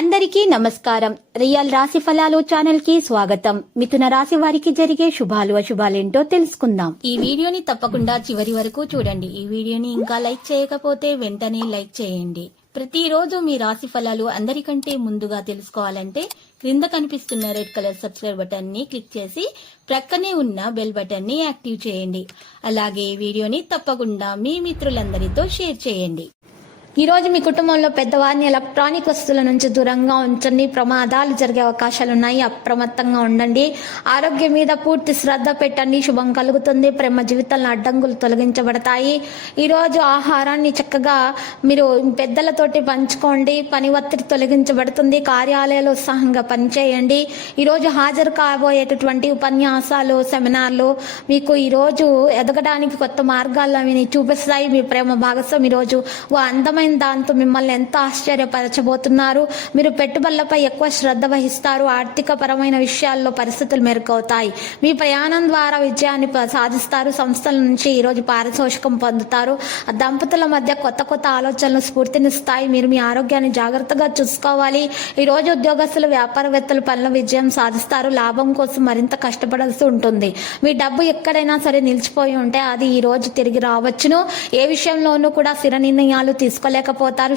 అందరికీ నమస్కారం. రియల్ రాశి ఫలాలు ఛానల్ కి స్వాగతం. మిథున రాశి వారికి జరిగే శుభాలు అశుభాలేంటో తెలుసుకుందాం. ఈ వీడియోని తప్పకుండా చివరి వరకు చూడండి. ఈ వీడియోని ఇంకా లైక్ చేయకపోతే వెంటనే లైక్ చేయండి. ప్రతిరోజు మీ రాశి ఫలాలు అందరికంటే ముందుగా తెలుసుకోవాలంటే క్రింద కనిపిస్తున్న రెడ్ కలర్ సబ్స్క్రైబ్ బటన్ ని క్లిక్ చేసి ప్రక్కనే ఉన్న బెల్ బటన్ ని యాక్టివ్ చేయండి. అలాగే ఈ వీడియోని తప్పకుండా మీ మిత్రులందరితో షేర్ చేయండి. ఈ రోజు మీ కుటుంబంలో పెద్దవారిని ఎలక్ట్రానిక్ వస్తువుల నుంచి దూరంగా ఉంచండి. ప్రమాదాలు జరిగే అవకాశాలున్నాయి. అప్రమత్తంగా ఉండండి. ఆరోగ్యం మీద పూర్తి శ్రద్ధ పెట్టండి. శుభం కలుగుతుంది. ప్రేమ జీవితంలో అడ్డంకులు తొలగించబడతాయి. ఈ రోజు ఆహారాన్ని చక్కగా మీరు పెద్దలతోటి పంచుకోండి. పని ఒత్తిడి తొలగించబడుతుంది. కార్యాలయాలు ఉత్సాహంగా పనిచేయండి. ఈరోజు హాజరు కాబోయేటటువంటి ఉపన్యాసాలు, సెమినార్లు మీకు ఈరోజు ఎదగడానికి కొత్త మార్గాలు అవి చూపిస్తాయి. మీ ప్రేమ భాగస్వామి ఈరోజు అందమైన దాంతో మిమ్మల్ని ఎంత ఆశ్చర్యపరచబోతున్నారు. మీరు పెట్టుబడులపై ఎక్కువ శ్రద్ధ వహిస్తారు. ఆర్థిక పరమైన విషయాల్లో పరిస్థితులు మెరుగవుతాయి. మీ ప్రయాణం ద్వారా విజయాన్ని సాధిస్తారు. సంస్థల నుంచి ఈరోజు పారితోషికం పొందుతారు. దంపతుల మధ్య కొత్త కొత్త ఆలోచనలు స్ఫూర్తినిస్తాయి. మీరు మీ ఆరోగ్యాన్ని జాగ్రత్తగా చూసుకోవాలి. ఈ రోజు ఉద్యోగస్తులు, వ్యాపారవేత్తలు పనుల విజయం సాధిస్తారు. లాభం కోసం మరింత కష్టపడాల్సి ఉంటుంది. మీ డబ్బు ఎక్కడైనా సరే నిలిచిపోయి ఉంటే అది ఈ రోజు తిరిగి రావచ్చును. ఏ విషయంలోనూ కూడా స్థిర నిర్ణయాలు తీసుకోలేకపోతారు.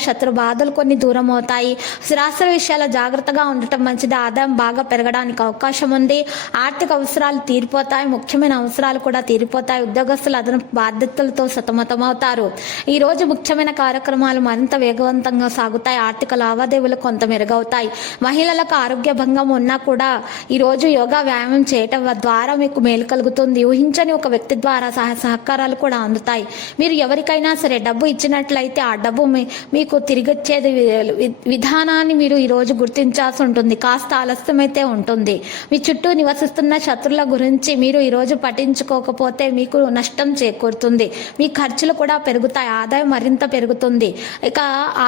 శత్రు బాధలు కొన్ని దూరం అవుతాయి. స్థిరాస్తుల విషయాల్లో జాగ్రత్తగా ఉండటం మంచిది. ఆదాయం బాగా పెరగడానికి అవకాశం ఉంది. ఆర్థిక అవసరాలు తీరిపోతాయి. ముఖ్యమైన అవసరాలు కూడా తీరిపోతాయి. ఉద్యోగస్తులు అదనపు బాధ్యతలతో సతమతమవుతారు. ఈ రోజు ముఖ్యమైన కార్యక్రమాలు మరింత వేగవంతంగా సాగుతాయి. ఆర్థిక లావాదేవీలు కొంత మెరుగవుతాయి. మహిళలకు ఆరోగ్య భంగం ఉన్నా కూడా ఈ రోజు యోగా వ్యాయామం చేయటం ద్వారా మీకు మేలు కలుగుతుంది. ఊహించని ఒక వ్యక్తి ద్వారా సహకారాలు కూడా అందుతాయి. మీరు ఎవరికైనా సరే డబ్బు ఇచ్చినట్లయితే ఆ డబ్బు మీకు తిరిగి వచ్చేది విధానాన్ని మీరు ఈ రోజు గుర్తించాల్సి ఉంటుంది. కాస్త ఆలస్యమైతే ఉంటుంది. మీ చుట్టూ నివసిస్తున్న శత్రుల గురించి మీరు ఈ రోజు పట్టించుకోకపోతే మీకు నష్టం చేకూరుతుంది. మీ ఖర్చులు కూడా పెరుగుతాయి. ఆదాయం మరింత పెరుగుతుంది. ఇక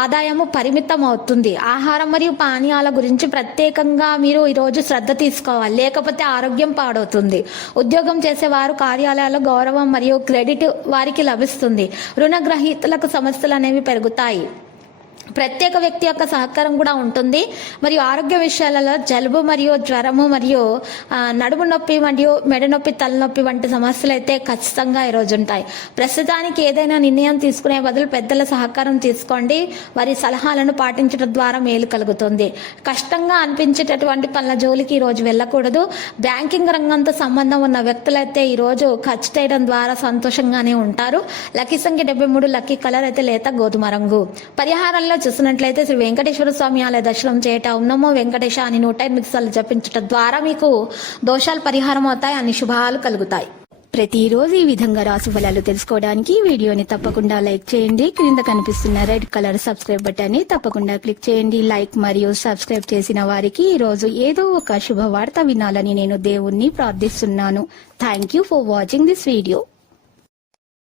ఆదాయము పరిమితం అవుతుంది. ఆహారం మరియు పానీయాల గురించి ప్రత్యేకంగా మీరు ఈ రోజు శ్రద్ధ తీసుకోవాలి. లేకపోతే ఆరోగ్యం పాడవుతుంది. ఉద్యోగం చేసేవారు కార్యాలయాల్లో గౌరవం మరియు క్రెడిట్ వారికి లభిస్తుంది. రుణగ్రహీతలకు సమస్యలు అనేవి పెరుగుతాయి. ప్రత్యేక వ్యక్తి యొక్క సహకారం కూడా ఉంటుంది. మరియు ఆరోగ్య విషయాలలో జలుబు మరియు జ్వరము మరియు నడుము నొప్పి మరియు మెడ నొప్పి, తలనొప్పి వంటి సమస్యలు అయితే ఖచ్చితంగా ఈరోజు ఉంటాయి. ప్రస్తుతానికి ఏదైనా నిర్ణయం తీసుకునే బదులు పెద్దల సహకారం తీసుకోండి. వారి సలహాలను పాటించడం ద్వారా మేలు కలుగుతుంది. కష్టంగా అనిపించేటటువంటి పనుల జోలికి ఈరోజు వెళ్ళకూడదు. బ్యాంకింగ్ రంగంతో సంబంధం ఉన్న వ్యక్తులైతే ఈరోజు ఖర్చు చేయడం ద్వారా సంతోషంగానే ఉంటారు. లక్కీ సంఖ్య 73, లక్కీ కలర్ అయితే లేత గోధుమ రంగు. పరిహారంలో చూసినట్లయితే శ్రీ వెంకటేశ్వర స్వామి ఆలయ దర్శనం చేయటం, ఓం నమో వెంకటేశ అని 108 సార్లు జపించడం ద్వారా మీకు దోషాలు పరిహారం అవుతాయి. అన్ని శుభాలు కలుగుతాయి. ప్రతిరోజు ఈ విధంగా రాశి ఫలాలు తెలుసుకోవడానికి వీడియోని తప్పకుండా లైక్ చేయండి. క్రింద కనిపిస్తున్న రెడ్ కలర్ సబ్స్క్రైబ్ బటన్ ని తప్పకుండా క్లిక్ చేయండి. లైక్ మరియు సబ్స్క్రైబ్ చేసిన వారికి ఈ రోజు ఏదో ఒక శుభవార్త వినాలని నేను దేవుణ్ణి ప్రార్థిస్తున్నాను. Thank you for watching this video.